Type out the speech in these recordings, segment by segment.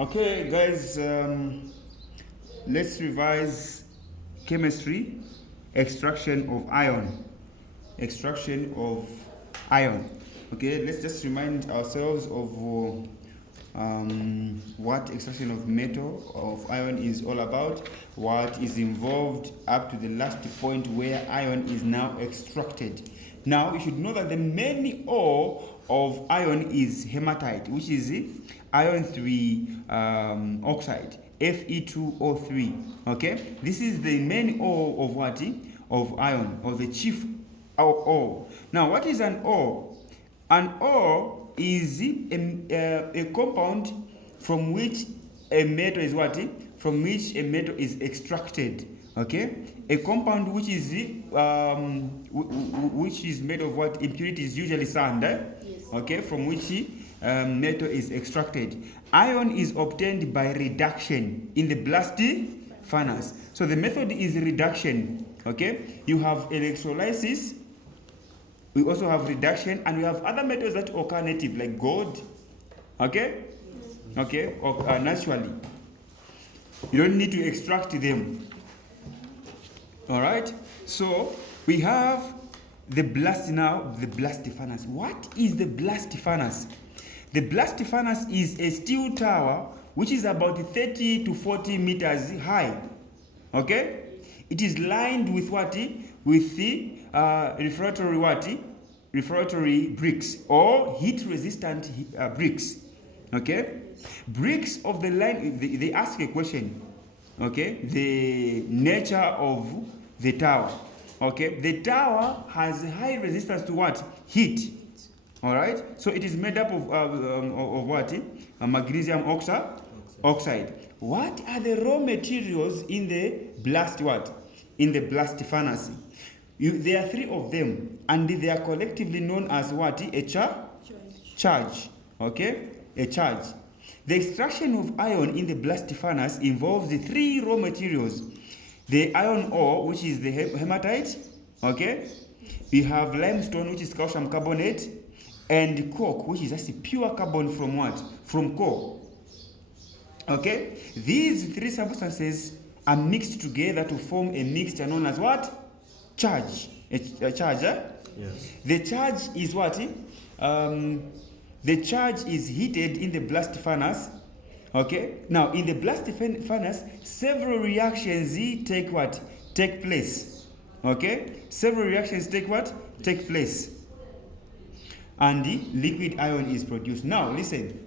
Okay, guys, let's revise chemistry, extraction of iron. Extraction of iron. Okay, let's just remind ourselves of what extraction of metal, of iron is all about, what is involved up to the last point where iron is now extracted. Now, you should know that the main ore of iron is hematite, which is iron 3 oxide, Fe₂O₃. Okay, this is the main ore of what? Of iron, or the chief ore. Now, what is an ore? An ore is a compound from which a metal is what? From which a metal is extracted. Okay, a compound which is made of what? Impurities, usually sand. Yes. Okay, from which metal is extracted. Iron is obtained by reduction in the blast furnace. So the method is reduction. Okay, you have electrolysis. We also have reduction, and we have other metals that occur native, like gold. Okay, okay, or naturally. You don't need to extract them. All right. So we have the blast now. The blast furnace. What is the blast furnace? The blast furnace is a steel tower which is about 30 to 40 meters high. Okay, it is lined with what? With the refractory what? Refractory bricks or heat-resistant bricks. Okay, bricks of the line. They ask a question. Okay, the nature of the tower. Okay, the tower has high resistance to what? Heat. All right, so it is made up of what? Magnesium oxide. What are the raw materials in the blast what? In the blast furnace? There are 3 of them, and they are collectively known as what? A charge. Okay, a charge. The extraction of iron in the blast furnace involves the 3 raw materials. The iron ore, which is the hematite. Okay, we have limestone, which is calcium carbonate, and coke, which is just pure carbon from what? From coal. Okay, these 3 substances are mixed together to form a mixture known as what? Charge. A charge. Yes. The charge is what? The charge is heated in the blast furnace. Okay, now in the blast furnace, several reactions take what? Take place. Okay, several reactions take what? Take place. And the liquid iron is produced. Now listen,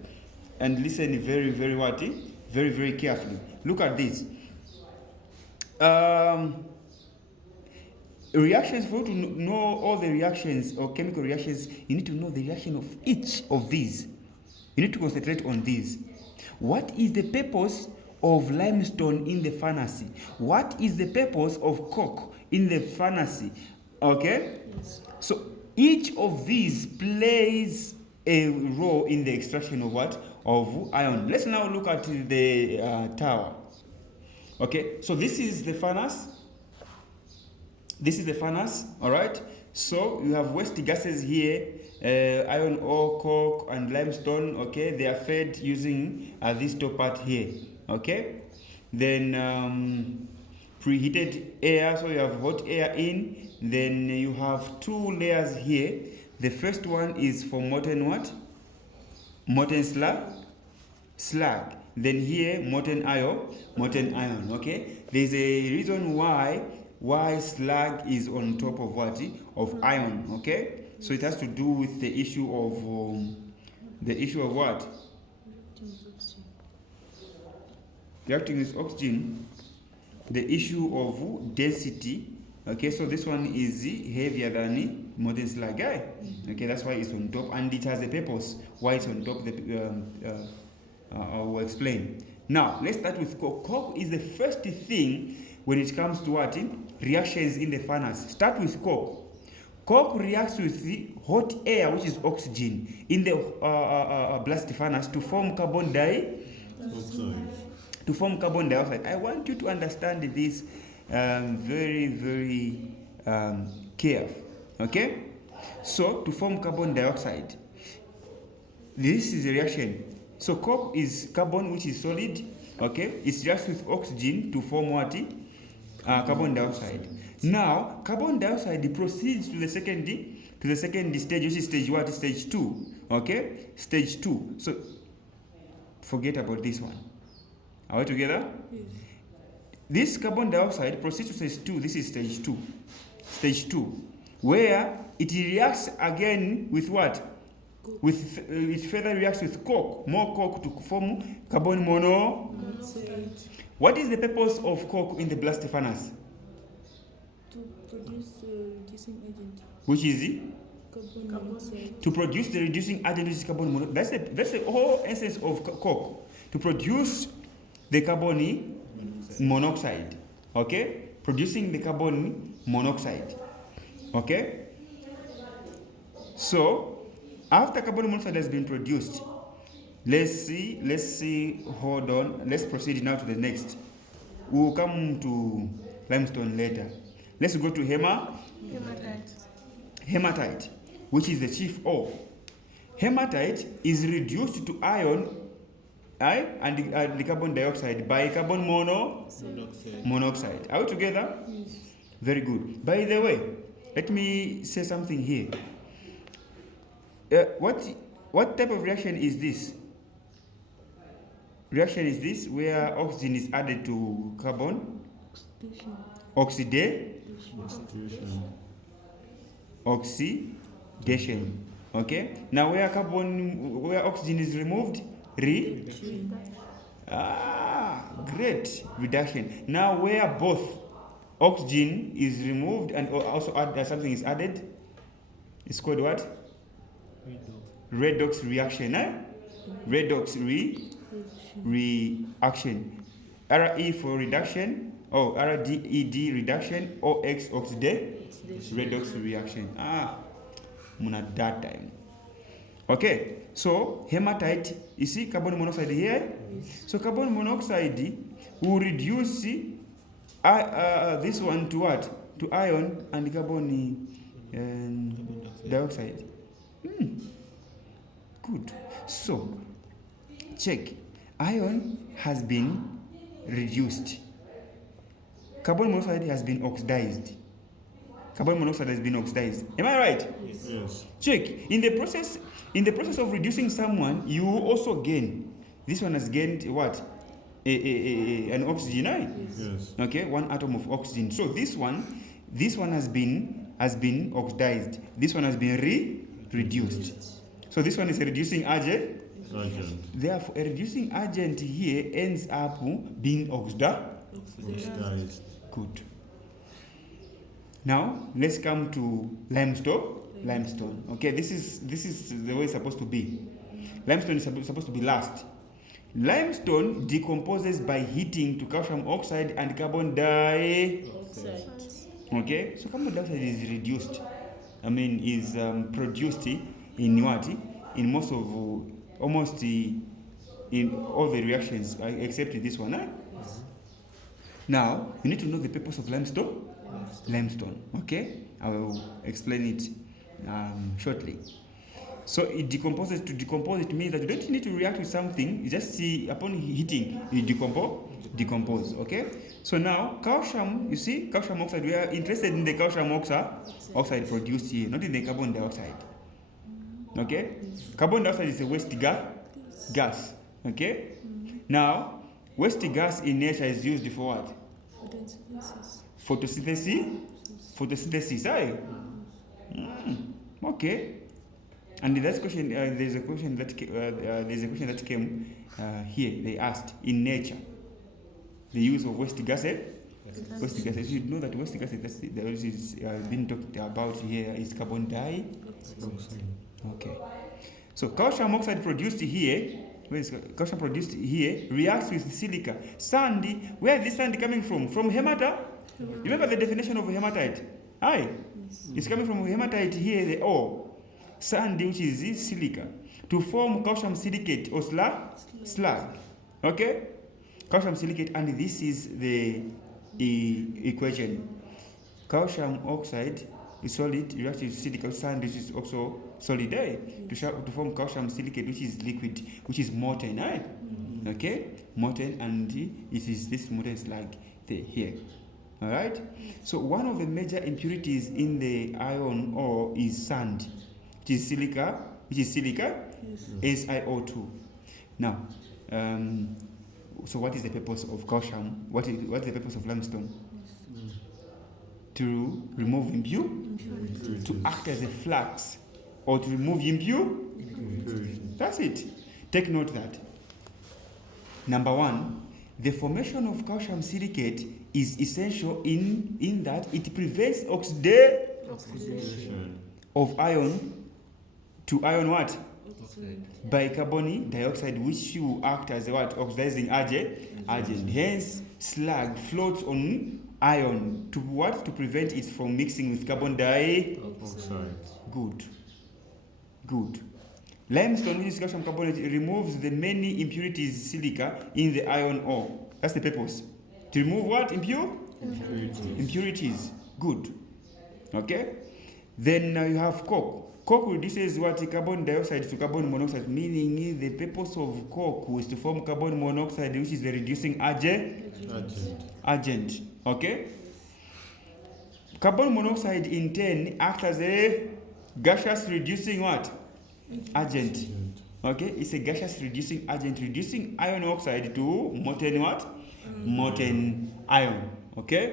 and listen very, very what? Very, very carefully. Look at this. Reactions, for you to know all the reactions or chemical reactions, you need to know the reaction of each of these. You need to concentrate on these. What is the purpose of limestone in the furnace? What is the purpose of coke in the furnace? Okay? Yes. So each of these plays a role in the extraction of what? Of iron. Let's now look at the tower. Okay, so this is the furnace. This is the furnace, all right? So you have waste gases here, iron ore, coke, and limestone, okay? They are fed using this top part here, okay? Then preheated air, so you have hot air in. Then you have 2 layers here. The first one is for molten what? Molten slag. Then here, molten iron, okay? There's a reason why slag is on top of what? Of iron, okay? So it has to do with the issue of what? Reacting with oxygen. The issue of density. Okay, so this one is heavier than molten slag. Okay, that's why it's on top, and it has a purpose why it's on top. I will explain. Now let's start with coke. Coke is the first thing when it comes to what? Reactions in the furnace. Start with coke. Coke reacts with the hot air, which is oxygen, in the blast furnace to form carbon dioxide. I want you to understand this very, very careful. Okay? So to form carbon dioxide, this is a reaction. So coke is carbon which is solid, okay? It reacts with oxygen to form what? Carbon dioxide. Now, carbon dioxide proceeds to the second stage, which is stage what? Stage 2, okay? Stage 2. So, forget about this one. Are we together? Yes. This carbon dioxide proceeds to stage 2. This is stage 2. Stage 2, where it reacts again with what? It further reacts with coke, more coke to form carbon monoxide. What is the purpose of coke in the blast furnace? To produce reducing agent. Which is it? Carbon monoxide. To produce the reducing agent, which is carbon monoxide. That's the whole essence of coke. To produce the carbon monoxide. Okay? Producing the carbon monoxide. Okay? So, after carbon monoxide has been produced, let's see, hold on, let's proceed now to the next. We'll come to limestone later. Let's go to hematite, which is the chief ore. Hematite is reduced to iron and the carbon dioxide by carbon monoxide. Are we together? Yes. Very good. By the way, let me say something here. What type of reaction is this? Reaction is this where oxygen is added to carbon? Oxidation. Okay. Now where oxygen is removed? Great. Reduction. Now where both oxygen is removed and also something is added, it's called what? Redox reaction. Redox reaction. RE for reduction, RDED reduction, OX oxidation, redox reaction. Muna that time. Okay, so hematite, you see carbon monoxide here? Yes. So carbon monoxide will reduce this one to what? To iron and carbon dioxide. Good. So, check. Iron has been reduced. Carbon monoxide has been oxidized. Carbon monoxide has been oxidized. Am I right? Yes. Check. In the process of reducing someone, you also gain. This one has gained what? An oxygen, right? Yes. Okay, one atom of oxygen. So this one has been oxidized. This one has been reduced. So this one is a reducing agent. Therefore, a reducing agent here ends up being oxidized. Good. Now let's come to limestone. Okay, this is the way it's supposed to be. Limestone is supposed to be last. Limestone decomposes by heating to calcium oxide and carbon dioxide. Okay, so carbon dioxide is reduced. Is produced in what? In most of almost in all the reactions except this one. Now you need to know the purpose of limestone. Okay, I will explain it shortly. So it decomposes. To decompose, it means that you don't need to react with something. You just see upon heating, you decompose. Okay. So now calcium, you see, calcium oxide. We are interested in the calcium oxide produced here, not in the carbon dioxide. Okay. Carbon dioxide is a waste gas. Okay. Now, waste gas in nature is used for what? Photosynthesis. Okay. And that's question. There's a question that came here. They asked in nature the use of waste gases. Waste gases. You know that waste gases that is being talked about here is carbon dioxide. Okay. So calcium oxide produced here. Where is calcium produced here? Reacts with silica, sand. Where is this sand coming from? From hematite. Remember the definition of hematite. It's coming from hematite here. The ore. Sand, which is silica, to form calcium silicate or slag. Okay? Calcium silicate, and this is the equation. Calcium oxide is solid, reacts with silica sand, which is also solid, to form calcium silicate, which is liquid, which is molten, okay, molten, and it is this molten slag here. All right. So one of the major impurities in the iron ore is sand, which is silica, SiO2. Now, so what is the purpose of calcium? What is the purpose of limestone? To remove impurities, to act as a flux, or to remove impurities. That's it. Take note that. Number one, the formation of calcium silicate is essential in that it prevents oxidation of iron to iron what? By carbon dioxide, which will act as a what? Oxidizing agent. Hence, slag floats on iron to what? To prevent it from mixing with carbon dioxide. Good. Limestone, which is calcium carbonate, removes the many impurities silica in the iron ore. That's the purpose. To remove what? Impurities. Good. Okay. Then you have coke. Coke reduces what? Carbon dioxide to carbon monoxide, meaning the purpose of coke is to form carbon monoxide, which is the reducing agent. Okay. Carbon monoxide in turn acts as a gaseous reducing what? Agent. Okay, it's a gaseous reducing agent, reducing iron oxide to molten what? Molten iron. Okay.